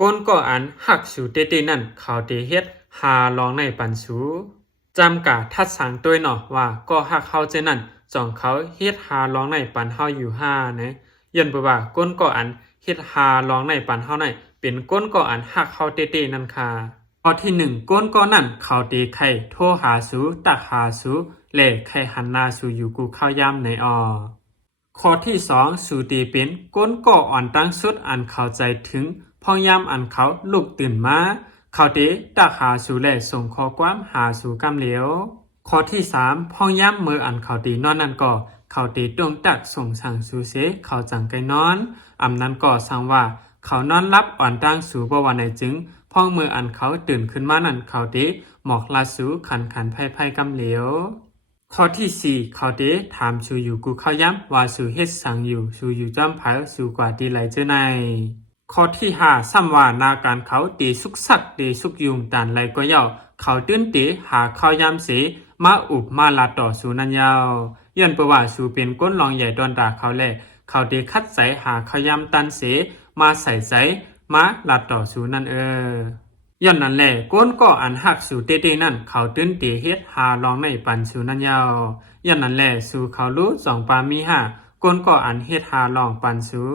ก้นก็อันหักสูเตๆนั่นเขาเตเฮ็ดหาลองในปันสูจำกะทัดสังตัวเนาะว่าก็หักเขาเจนั่นจ่องเขาเฮ็ดหาลองในปันเฮาอยู่ห้านะยันบ่ว่าก้นก็อันเฮ็ดหาลองในปันเฮาในเป็นก้นก็อันหักเขาเตๆนั่นค่ะข้อที่1ก้นก็นั่นเขาเตไข่โทรหาสูตักหาสูและไข่หันหน้าสูอยู่กูเข้ายามในข้อที่2สูตีเป็นก้นก่ออ่อนตั้งสุดอันเข้าใจถึงพอยามอันเขาลุกตื่นมาเขาเตตักหาสูและส่งข้อความหาสูกำเหลียวข้อที่3พอยามมืออันเขาตีนอนนั่นก็เขาตีดวงตักส่งสั่งสูเสเขาจังไกนอนนั้นก็สั่งว่าเขานอนรับอ่อนตั้งสูบ่ว่าไหนจึงพองมืออันเขาตื่นขึ้นมานั่นเขาตีหมอกลาสูขันไพ่กำเหลียวข้อที่4เขาเตถามสูอยู่กูเข้าย้ำว่าสูเฮ็ดสังอยู่สูอยู่จอมเผาสูกว่าดีไหลเจอในข้อที่5ซ้ำว่านาการเขาตีสุกสักตีสุกยุงตานไหลก็เย่าเขาตื้นตีหาเข้าย้ำเสมาอุบมาลาต่อสูนันยาวย้อนประว่าสูเป็นก้นรองใหญ่ดอนดาเขาแลเขาเตคัดใสหาเข้าย้ำตันเสมาใส่ใจมาลาต่อสูนั่นย้อนนั่นแหละก้นก็อันหักสู่เตๆนั่นเขาตื้นเตเฮ็ดหาลองในปันสู่นั่นยาวย้อนนั่นแหละสู่เขารู้2ปามี5ก้นก็อันเฮ็ดหาลองปันสู่